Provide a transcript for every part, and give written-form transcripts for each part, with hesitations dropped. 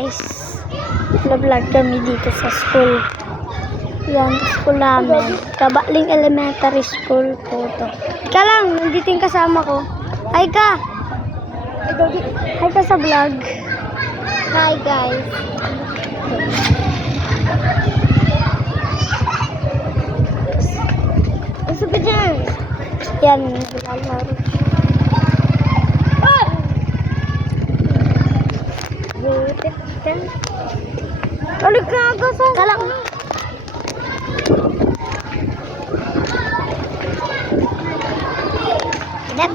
guys, vlog kami dito sa school. Yan, sa school namin. Kabaling Elementary School po to. Ika lang, nandito yung kasama ko. Hi ka! Hi ka sa vlog. Hi guys. Asa ba dyan? Yan, naglalaro. Balik ka agad sa kalang. Dep.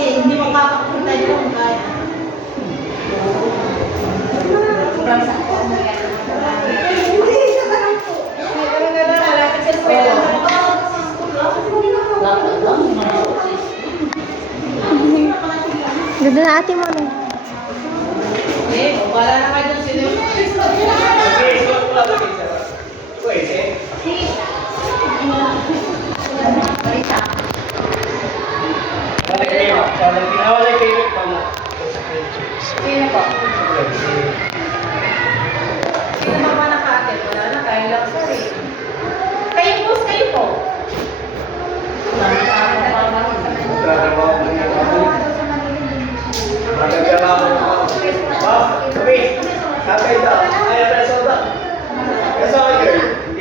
Hindi makakapunta yung kahit. Ganda na ate mo na. Wala na kayo dun sila. Sino po? Sino naman nakate? Wala na, kayo lang sir eh. Kayo po, kayo po.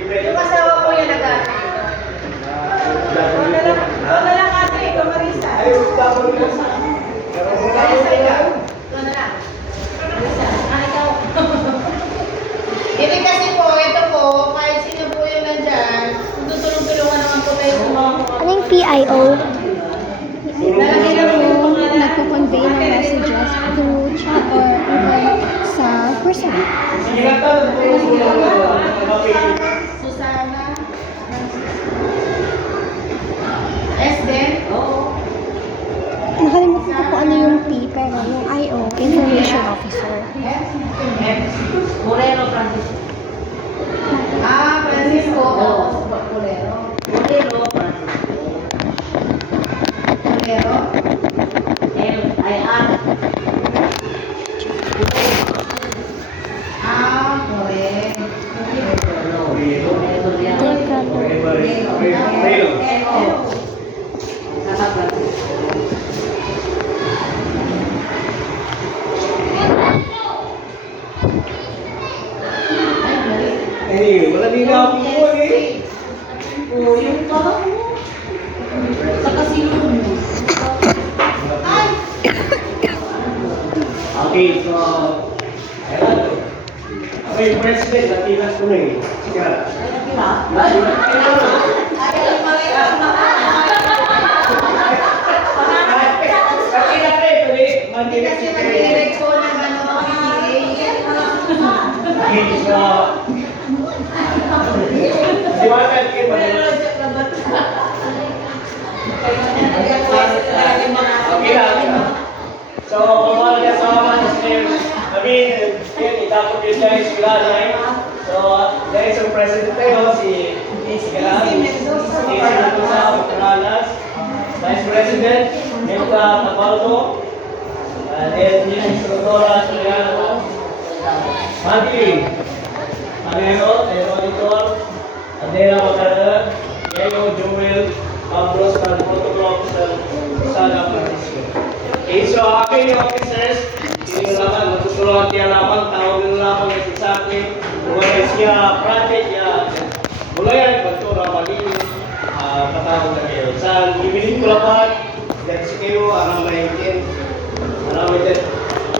Yung asawa po yan nag-ate. Doon na lang ate, ikaw Marisa. Marisa, ikaw. Doon na lang. Marisa, ikaw. Hindi kasi po, ito po, kahit sino po yung nandyan, tutulong-tulungan naman po tayo sa mga Anong PIO? Nalagay na po yung pangalan. Nagpo-convey ng messages through chat or even sa personal. Susana. S din? Oo. Nakalimutan ko kung ano yung P, pero yung IO, Information Officer. Moreno Francisco. Ah, Francisco. Oo. Moreno. Moreno Francisco. Moreno. L-I-R. Ah, Moreno. Wala nila ako po eh. Oh, yung parang sa kasilong mo. Ay! Okay, so ayan. Ako yung president, natinas ko na eh. Sige na. Ay, nakira? Ay, yung mga ilang Nakina ka eh, pwede. Hindi kasi nag-direct ko ng ano, Okay, so diwakan kayo ba? Okay na. So, kumala ka sa mga Muslim. Kami, yan, itapot yun dahil si Galanay. So, dahil sa president tayo, si Galanay, si Senator Pagkaranas, Vice President, Nilka Tabaldo, then yung Instruktora Suliano, Mati, Manero, Auditor, Adela Macarena, Diego Joel, Pablos ng protocol officer sa San Francisco. Okay, so aking officers, hindi naman, matutulungan niya lamang, tawagin lamang yung exactly, kung siya project niya, mula yan, pagtura, malini, patawag na kayo. Sa bibilin ko lapat, dahil si kayo, alam na yung din, alam na din,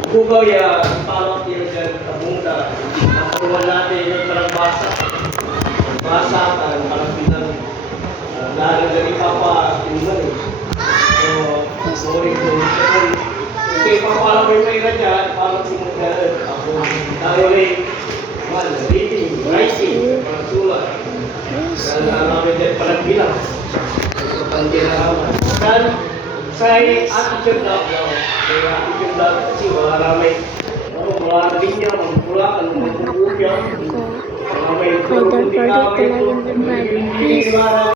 bugaw ya, palak niyo dyan, tabunda, natulungan natin yung parang basa, parang pinang, dahil dari Papa, tinuman eh. So, sorry po. Okay, papala ko yung mahirap dyan, parang sinugalan. Ako, tayo rin, reading, writing, parang sulat. Dahil namin dyan parang bilang. So, pangkinaman. Dan, sa attitude daw, may attitude daw kasi wala namin, wala na rin niya, magpulakan, magpupupya. I don't forget to like and subscribe. Please.